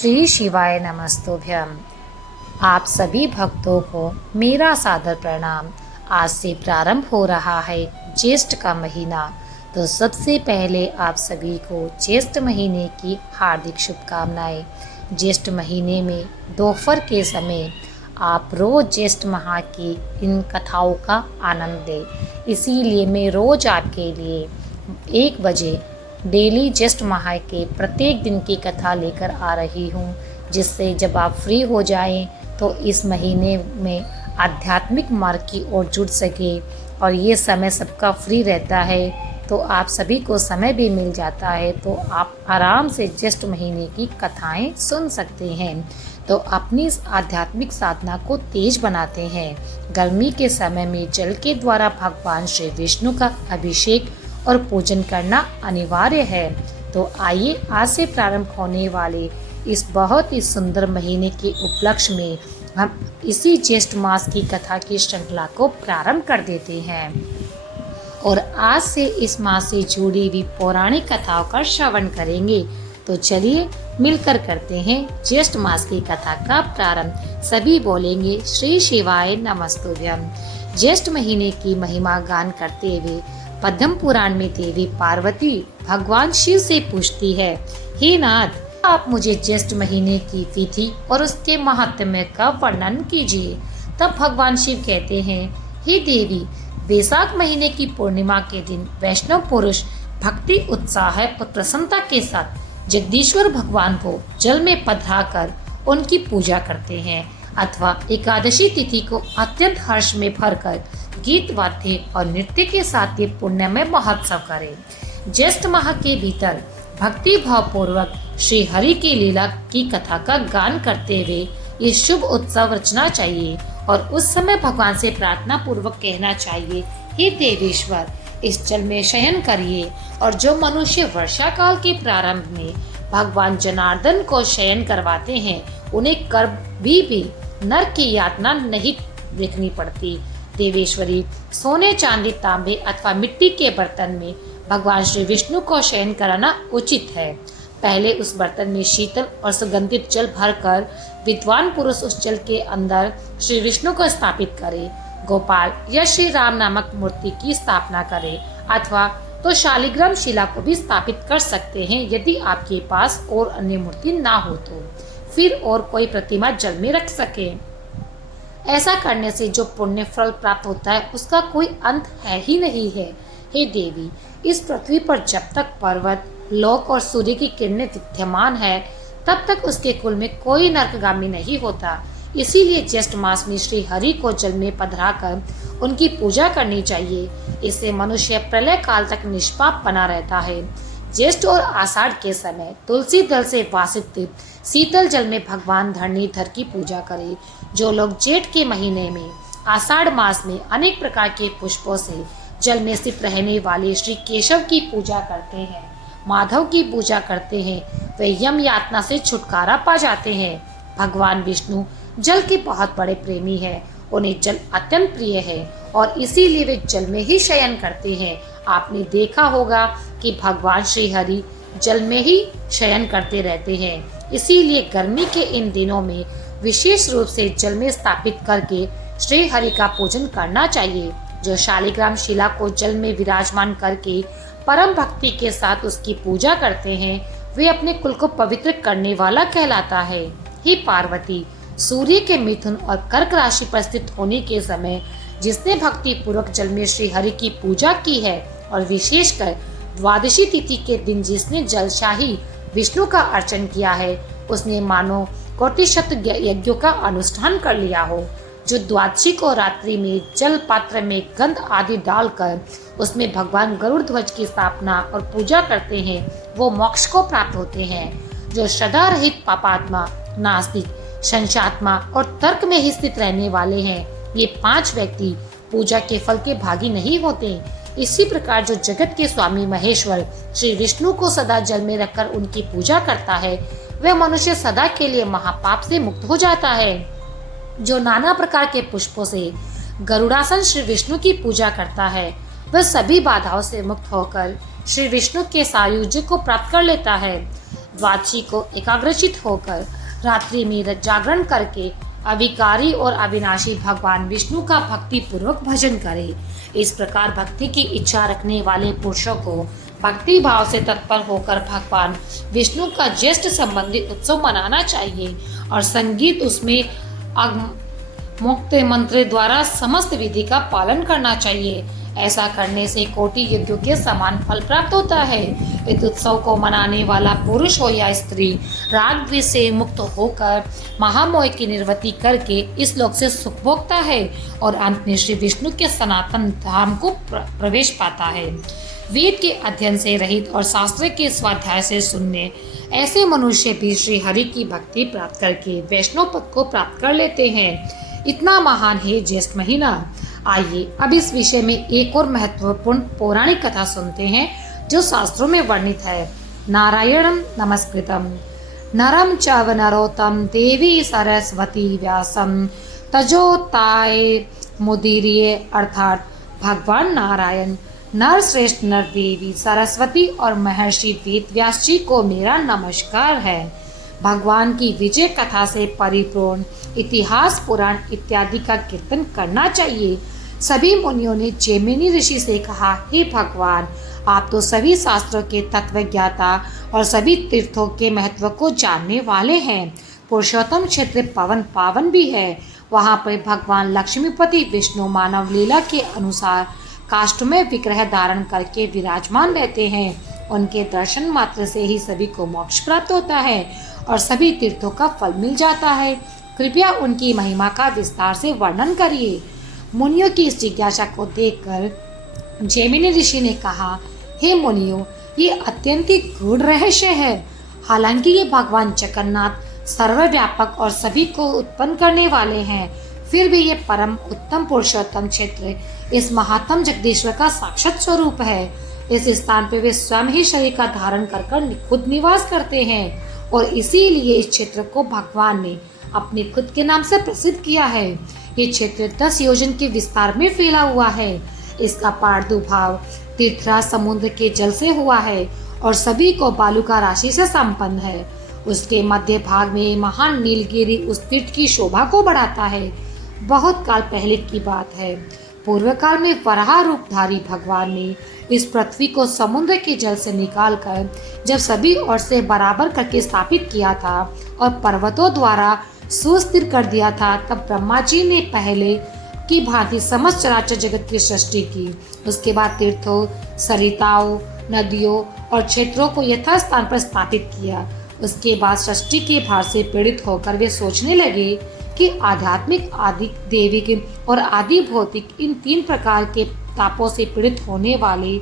श्री शिवाय नमस्तुभ्यम। आप सभी भक्तों को मेरा सादर प्रणाम। आज से प्रारंभ हो रहा है ज्येष्ठ का महीना, तो सबसे पहले आप सभी को ज्येष्ठ महीने की हार्दिक शुभकामनाएं। ज्येष्ठ महीने में दोपहर के समय आप रोज ज्येष्ठ माह की इन कथाओं का आनंद लें। इसीलिए मैं रोज आपके लिए 1 बजे डेली ज्येष्ठ माह के प्रत्येक दिन की कथा लेकर आ रही हूँ, जिससे जब आप फ्री हो जाएं तो इस महीने में आध्यात्मिक मार्ग की ओर जुड़ सके। और ये समय सबका फ्री रहता है, तो आप सभी को समय भी मिल जाता है, तो आप आराम से ज्येष्ठ महीने की कथाएं सुन सकते हैं। तो अपनी इस आध्यात्मिक साधना को तेज बनाते हैं। गर्मी के समय में जल के द्वारा भगवान श्री विष्णु का अभिषेक और पूजन करना अनिवार्य है। तो आइए आज से प्रारंभ होने वाले इस बहुत ही सुंदर महीने के उपलक्ष्य में हम इसी ज्येष्ठ मास की कथा की श्रृंखला को प्रारंभ कर देते हैं। और आज से इस मास से जुड़ी हुई पौराणिक कथाओं का श्रवण करेंगे। तो चलिए मिलकर करते हैं ज्येष्ठ मास की कथा का प्रारंभ। सभी बोलेंगे श्री शिवाय नमस्तुभ्यम। ज्येष्ठ महीने की महिमा गान करते हुए पद्म पुराण में देवी पार्वती भगवान शिव से पूछती है, हे नाथ, आप मुझे ज्येष्ठ महीने की तिथि और उसके महात्म्य का वर्णन कीजिए। तब भगवान शिव कहते हैं, हे देवी, वैशाख महीने की पूर्णिमा के दिन वैष्णव पुरुष भक्ति उत्साह और प्रसन्नता के साथ जगदीश्वर भगवान को जल में पधराकर उनकी पूजा करते हैं, अथवा एकादशी तिथि को अत्यंत हर्ष में भरकर गीत वाद्य और नृत्य के साथ ये पुण्यमय महोत्सव करें। ज्येष्ठ माह के भीतर भक्ति भाव पूर्वक श्री हरि की लीला की कथा का गान करते हुए ये शुभ उत्सव रचना चाहिए। और उस समय भगवान से प्रार्थना पूर्वक कहना चाहिए, हे देवेश्वर, इस जल में शयन करिए। और जो मनुष्य वर्षा काल के प्रारंभ में भगवान जनार्दन को शयन करवाते हैं, उन्हें कभी भी नरक की यातना नहीं देखनी पड़ती। देवेश्वरी सोने, चांदी, तांबे अथवा मिट्टी के बर्तन में भगवान श्री विष्णु को शयन कराना उचित है। पहले उस बर्तन में शीतल और सुगंधित जल भरकर विद्वान पुरुष उस जल के अंदर श्री विष्णु को स्थापित करे, गोपाल या श्री राम नामक मूर्ति की स्थापना करे, अथवा तो शालिग्राम शिला को भी स्थापित कर सकते हैं यदि आपके पास और अन्य मूर्ति ना हो तो। फिर और कोई प्रतिमा जल में रख सके। ऐसा करने से जो पुण्य फल प्राप्त होता है उसका कोई अंत है ही नहीं है। हे देवी, इस पृथ्वी पर जब तक पर्वत, लोक और सूर्य की किरणें विद्यमान है, तब तक उसके कुल में कोई नरकगामी नहीं होता। इसीलिए ज्येष्ठ मास में श्री हरि को जल में पधराकर उनकी पूजा करनी चाहिए। इससे मनुष्य प्रलय काल तक निष्पाप बना रहता है। ज्येष्ठ और आषाढ़ के समय तुलसी दल से वासित शीतल जल में भगवान धरणीधर की पूजा करें। जो लोग जेठ के महीने में आषाढ़ मास में अनेक प्रकार के पुष्पों से जल में स्थित रहने वाले श्री केशव की पूजा करते हैं, माधव की पूजा करते हैं, वे यम यातना से छुटकारा पा जाते हैं। भगवान विष्णु जल के बहुत बड़े प्रेमी है, उन्हें जल अत्यंत प्रिय है और इसीलिए वे जल में ही शयन करते हैं। आपने देखा होगा कि भगवान श्री हरि जल में ही शयन करते रहते हैं। इसीलिए गर्मी के इन दिनों में विशेष रूप से जल में स्थापित करके श्री हरि का पूजन करना चाहिए। जो शालिग्राम शिला को जल में विराजमान करके परम भक्ति के साथ उसकी पूजा करते हैं, वे अपने कुल को पवित्र करने वाला कहलाता है। हे पार्वती, सूर्य के मिथुन और कर्क राशि पर स्थित होने के समय जिसने भक्ति पूर्वक जल में श्री हरि की पूजा की है, और विशेषकर द्वादशी तिथि के दिन जिसने जलशाही विष्णु का अर्चन किया है, उसने मानो कोटि शत यज्ञों का अनुष्ठान कर लिया हो। जो द्वादशी को रात्रि में जल पात्र में गंध आदि डालकर उसमें भगवान गरुड़ ध्वज की स्थापना और पूजा करते हैं, वो मोक्ष को प्राप्त होते हैं। जो श्रद्धा रहित पापात्मा, नास्तिक, संशयात्मा और तर्क में ही स्थित रहने वाले हैं, ये 5 व्यक्ति पूजा के फल के भागी नहीं होते। इसी प्रकार जो जगत के स्वामी महेश्वर श्री विष्णु को सदा जल में रखकर उनकी पूजा करता है, वह मनुष्य सदा के लिए महापाप से मुक्त हो जाता है। जो नाना प्रकार के पुष्पों से गरुड़ासन श्री विष्णु की पूजा करता है, वह सभी बाधाओं से मुक्त होकर श्री विष्णु के सायुज्य को प्राप्त कर लेता है। द्वादशी को एकाग्रचित होकर रात्रि में जागरण करके अविकारी और अविनाशी भगवान विष्णु का भक्ति पूर्वक भजन करे। इस प्रकार भक्ति की इच्छा रखने वाले पुरुषों को भक्ति भाव से तत्पर होकर भगवान विष्णु का ज्येष्ठ संबंधी उत्सव मनाना चाहिए और संगीत उसमें मुक्त मंत्र द्वारा समस्त विधि का पालन करना चाहिए। ऐसा करने से कोटि यज्ञों के समान फल प्राप्त होता है। इस उत्सव को मनाने वाला पुरुष हो या स्त्री राग द्वेष से मुक्त होकर महामोह की निर्वृत्ति करके इस लोक से सुख भोगता है और अंत में श्री विष्णु के सनातन धाम को प्रवेश पाता है। वेद के अध्ययन से रहित और शास्त्र के स्वाध्याय से सुनने ऐसे मनुष्य भी श्री हरि की भक्ति प्राप्त करके वैष्णव पद को प्राप्त कर लेते हैं। इतना महान है ज्येष्ठ महीना। आइए अब इस विषय में एक और महत्वपूर्ण पौराणिक कथा सुनते हैं जो शास्त्रों में वर्णित है। नारायणं नमस्कृतं नरं चैव नरोत्तमं देवी सरस्वती व्यासं तजोताय मुदीर्ये। अर्थात भगवान नारायण, नर श्रेष्ठ नर देवी सरस्वती और महर्षि वेद व्यास जी को मेरा नमस्कार है। भगवान की विजय कथा से परिपूर्ण इतिहास, पुराण इत्यादि का कीर्तन करना चाहिए। सभी मुनियों ने जैमिनी ऋषि से कहा, हे भगवान, आप तो सभी शास्त्रों के तत्वज्ञाता और सभी तीर्थों के महत्व को जानने वाले हैं। पुरुषोत्तम क्षेत्र पवन पावन भी है। वहाँ पर भगवान लक्ष्मीपति विष्णु मानव लीला के अनुसार काष्ठमय विग्रह धारण करके विराजमान रहते हैं। उनके दर्शन मात्र से ही सभी को मोक्ष प्राप्त होता है और सभी तीर्थों का फल मिल जाता है। कृपया उनकी महिमा का विस्तार से वर्णन करिए। मुनियों की इस जिज्ञासा को देखकर जैमिनी ऋषि ने कहा, हे मुनियों, ये अत्यंत गूढ़ रहस्य है। हालांकि ये भगवान जगन्नाथ सर्वव्यापक और सभी को उत्पन्न करने वाले हैं, फिर भी ये परम उत्तम पुरुषोत्तम क्षेत्र इस महात्म जगदीश्वर का साक्षात स्वरूप है। इस स्थान पे वे स्वयं ही शरीर का धारण कर खुद निवास करते हैं और इसीलिए इस क्षेत्र को भगवान ने अपने खुद के नाम से प्रसिद्ध किया है। ये क्षेत्र 10 योजन के विस्तार में फैला हुआ है। इसका प्रादुर्भाव तीर्थराज समुद्र के जल से हुआ है और सभी को बालुका राशि से संपन्न है। उसके मध्य भाग में महान नीलगिरी उस तीर्थ की शोभा को बढ़ाता है। बहुत काल पहले की बात है, पूर्व काल में वराह रूपधारी भगवान ने इस पृथ्वी को समुद्र के जल से निकालकर जब सभी ओर से बराबर करके स्थापित किया था और पर्वतों द्वारा सुस्थिर कर दिया था, तब ब्रह्मा जी ने पहले की भांति समस्त चराचर जगत की सृष्टि की। उसके बाद तीर्थों, सरिताओं, नदियों और क्षेत्रों को यथास्थान पर स्थापित किया। उसके बाद सृष्टि के भार से पीड़ित होकर वे सोचने लगे कि आध्यात्मिक, आदि दैविक और आदि भौतिक इन 3 प्रकार के तापों से पीड़ित होने वाले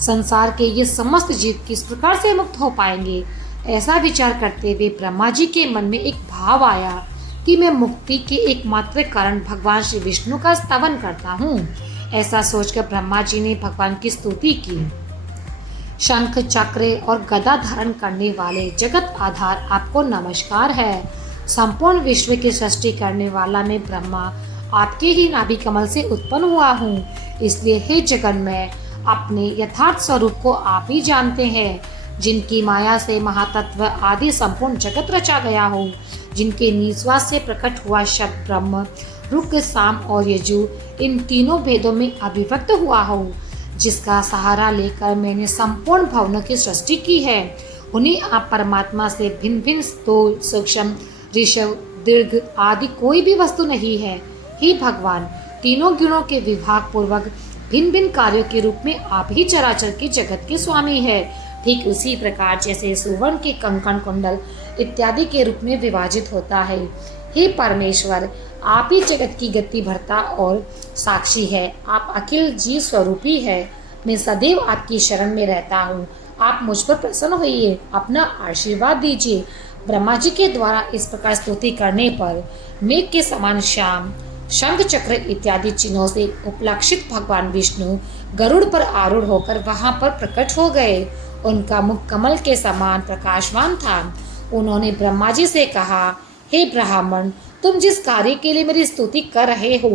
संसार के ये समस्त जीव किस प्रकार से मुक्त हो पाएंगे। ऐसा विचार करते हुए ब्रह्मा जी के मन में एक भाव आया कि मैं मुक्ति के एकमात्र कारण भगवान श्री विष्णु का स्तवन करता हूँ। ऐसा सोचकर ब्रह्मा जी ने भगवान की स्तुति की। शंख, चक्र और गदा धारण करने वाले जगत आधार, आपको नमस्कार है। संपूर्ण विश्व की सृष्टि करने वाला मैं ब्रह्मा आपके ही नाभि कमल से उत्पन्न हुआ हूँ। इसलिए हे जगन, मैं अपने यथार्थ स्वरूप को आप ही जानते हैं, जिनकी माया से महातत्व आदि संपूर्ण जगत रचा गया हो, जिनके निश्वास से प्रकट हुआ शब्द ब्रह्म, रुक, साम और यजु इन तीनों भेदों में अभिव्यक्त हुआ हो, जिसका सहारा लेकर मैंने संपूर्ण भवनों की सृष्टि की है। उन्हीं आप परमात्मा से भिन्न भिन्न स्थूल, सूक्ष्म, ऋषभ, दीर्घ आदि कोई भी वस्तु नहीं है। हे भगवान, तीनों गुणों के विभाग पूर्वक भिन्न भिन्न कार्यों के रूप में आप ही चराचर के जगत के स्वामी है। ठीक उसी प्रकार जैसे सुवर्ण के कंकण, कुंडल इत्यादि के रूप में विभाजित होता है। हे परमेश्वर, आप ही जगत की गति भरता और साक्षी है। आप अखिल जीव स्वरूपी है। मैं सदैव आपकी शरण में रहता हूँ। आप मुझ पर प्रसन्न होइए, अपना आशीर्वाद दीजिए। ब्रह्मा जी के द्वारा इस प्रकार स्तुति करने पर मेघ के समान श्याम, शंख, चक्र इत्यादि चिन्हों से उपलक्षित भगवान विष्णु गरुड़ पर आरूढ़ होकर वहां पर प्रकट हो गए। उनका मुख कमल के समान प्रकाशवान था। उन्होंने ब्रह्मा जी से कहा, हे ब्राह्मण, तुम जिस कार्य के लिए मेरी स्तुति कर रहे हो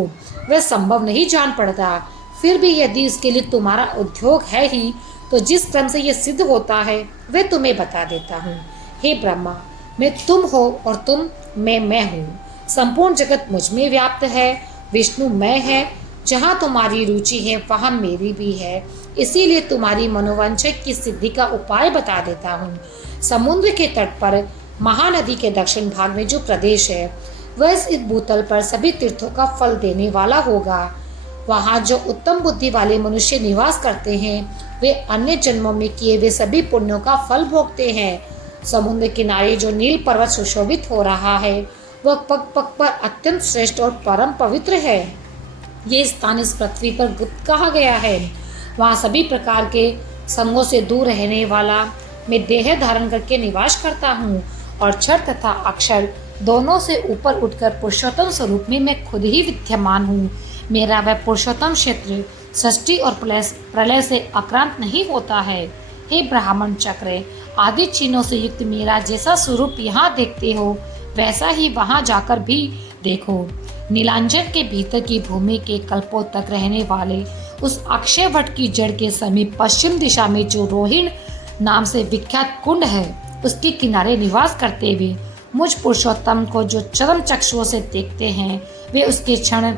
वह संभव नहीं जान पड़ता। फिर भी यदि इसके लिए तुम्हारा उद्योग है ही, तो जिस क्रम से यह सिद्ध होता है वह तुम्हें बता देता हूँ। हे ब्रह्मा, मैं तुम हो और तुम मैं हूँ। संपूर्ण जगत मुझ में व्याप्त है। विष्णु मैं है। जहाँ तुम्हारी रुचि है वहाँ मेरी भी है। इसीलिए तुम्हारी मनोवांछा की सिद्धि का उपाय बता देता हूँ। समुद्र के तट पर महानदी के दक्षिण भाग में जो प्रदेश है वह इस भूतल पर सभी तीर्थों का फल देने वाला होगा। वहाँ जो उत्तम बुद्धि वाले मनुष्य निवास करते हैं वे अन्य जन्मों में किए वे सभी पुण्यों का फल भोगते हैं। समुद्र किनारे जो नील पर्वत सुशोभित हो रहा है वह पग पग पर अत्यंत श्रेष्ठ और परम पवित्र है। ये स्थान इस पृथ्वी पर गुप्त कहा गया है। वहाँ सभी प्रकार के संगों से दूर रहने वाला मैं देह धारण करके निवास करता हूँ और क्षर तथा अक्षर दोनों से ऊपर उठकर पुरुषोत्तम स्वरूप में मैं खुद ही विद्यमान हूँ। मेरा वह पुरुषोत्तम क्षेत्र सृष्टि और प्रलय से आक्रांत नहीं होता है। हे ब्राह्मण चक्र, आदि चिन्हों से युक्त मेरा जैसा स्वरूप यहाँ देखते हो वैसा ही वहाँ जाकर भी देखो। नीलांजन के भीतर की भूमि के कल्पों तक रहने वाले उस अक्षय वट की जड़ के समीप पश्चिम दिशा में जो रोहिण नाम से विख्यात कुंड है उसके किनारे निवास करते हुए मुझ पुरुषोत्तम को जो चरम चक्षुओं से देखते हैं वे उसके क्षण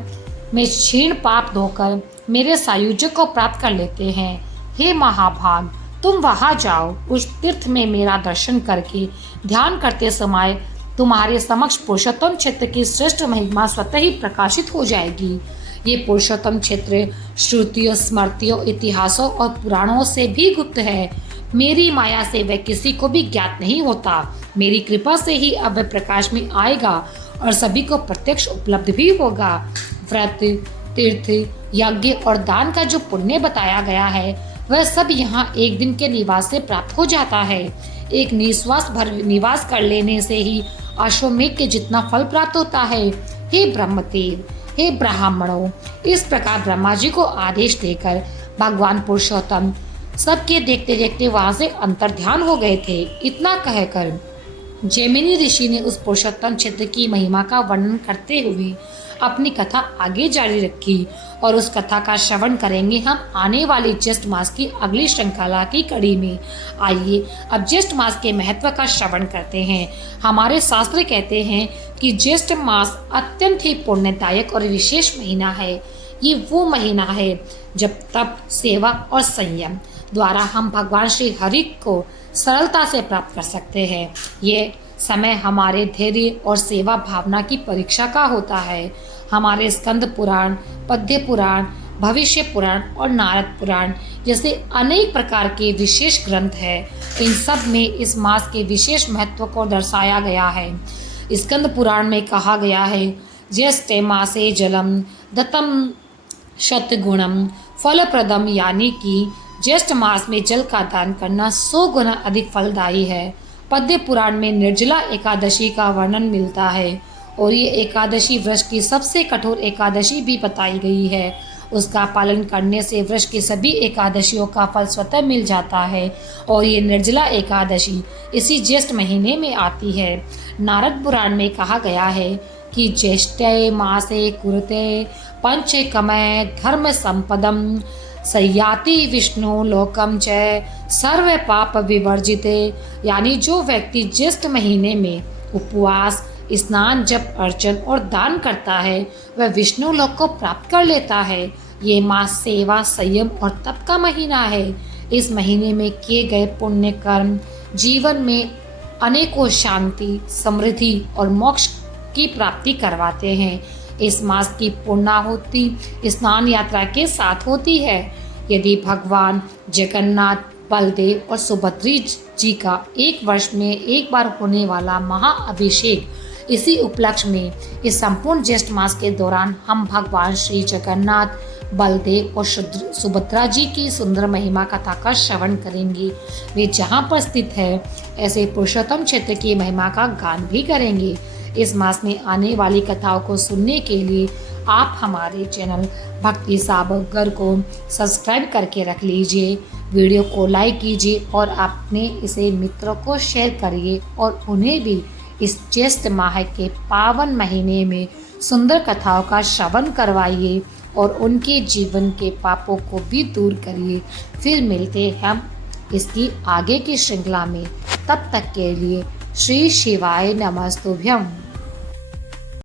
में क्षीण पाप धोकर मेरे सायुज्य को प्राप्त कर लेते हैं। हे महाभाग, तुम वहां जाओ। उस तीर्थ में मेरा दर्शन करके ध्यान करते समय तुम्हारे समक्ष पुरुषोत्तम क्षेत्र की श्रेष्ठ महिमा स्वतः ही प्रकाशित हो जाएगी। ये पुरुषोत्तम क्षेत्र श्रुतियों, स्मृतियों, इतिहासों और पुराणों से भी गुप्त है। मेरी माया से वह किसी को भी ज्ञात नहीं होता। मेरी कृपा से ही अब वह प्रकाश में आएगा और सभी को प्रत्यक्ष उपलब्ध भी होगा। व्रत, तीर्थ, यज्ञ और दान का जो पुण्य बताया गया है वह सब यहाँ एक दिन के निवास से प्राप्त हो जाता है। एक निश्वास भर निवास कर लेने से ही अश्वमेध के जितना फल प्राप्त होता है। हे ब्रह्मदेव, हे ब्राह्मणों, इस प्रकार ब्रह्मा जी को आदेश देकर भगवान पुरुषोत्तम सबके देखते देखते वहां से अंतर ध्यान हो गए थे। इतना कहकर जैमिनी ऋषि ने उस पुरुषोत्तम क्षेत्र की महिमा का वर्णन करते हुए अपनी कथा आगे जारी रखी और उस कथा का श्रवण करेंगे हम आने वाली ज्येष्ठ मास की अगली श्रृंखला की कड़ी में। आइए अब ज्येष्ठ मास के महत्व का श्रवण करते हैं। हमारे शास्त्र कहते हैं कि ज्येष्ठ मास अत्यंत ही पुण्यदायक और विशेष महीना है। ये वो महीना है जब तप, सेवा और संयम द्वारा हम भगवान श्री हरि को सरलता से प्राप्त कर सकते हैं। ये समय हमारे धैर्य और सेवा भावना की परीक्षा का होता है। हमारे स्कंद पुराण, पद्य पुराण, भविष्य पुराण और नारद पुराण जैसे अनेक प्रकार के विशेष ग्रंथ हैं। इन सब में इस मास के विशेष महत्व को दर्शाया गया है। स्कंद पुराण में कहा गया है, ज्येष्ठे मासे जलम दत्तम शतगुणम फलप्रदम, यानी कि ज्येष्ठ मास में जल का दान करना 100 गुना अधिक फलदायी है। पद्य पुराण में निर्जला एकादशी का वर्णन मिलता है और ये एकादशी व्रत की सबसे कठोर एकादशी भी बताई गई है। उसका पालन करने से व्रत की सभी एकादशियों का फल स्वतः मिल जाता है और ये निर्जला एकादशी इसी ज्येष्ठ महीने में आती है। नारद पुराण में कहा गया है कि ज्येष्ठे मासे कुरुते पंचकमय धर्म संपदम सयाति विष्णु लोकम च सर्व पाप विवर्जिते, यानी जो व्यक्ति ज्येष्ठ महीने में उपवास, स्नान, जप, अर्चन और दान करता है वह विष्णु लोक को प्राप्त कर लेता है। ये मास सेवा, संयम और तप का महीना है। इस महीने में किए गए पुण्य कर्म जीवन में अनेकों शांति, समृद्धि और मोक्ष की प्राप्ति करवाते हैं। इस मास की पूर्णाहुति स्नान यात्रा के साथ होती है। यदि भगवान जगन्नाथ, बलदेव और सुभद्री जी का एक वर्ष में एक बार होने वाला महाअभिषेक, इसी उपलक्ष्य में इस संपूर्ण ज्येष्ठ मास के दौरान हम भगवान श्री जगन्नाथ, बलदेव और सुभद्रा जी की सुंदर महिमा कथा का श्रवण करेंगे। वे जहाँ पर स्थित है ऐसे पुरुषोत्तम क्षेत्र की महिमा का गान भी करेंगे। इस मास में आने वाली कथाओं को सुनने के लिए आप हमारे चैनल भक्ति सागर को सब्सक्राइब करके रख लीजिए। वीडियो को लाइक कीजिए और अपने इसे मित्रों को शेयर करिए और उन्हें भी इस ज्येष्ठ माह के पावन महीने में सुंदर कथाओं का श्रवण करवाइए और उनके जीवन के पापों को भी दूर करिए। फिर मिलते हैं हम इसकी आगे की श्रृंखला में। तब तक के लिए श्री शिवाय नमस्तुभ्यम।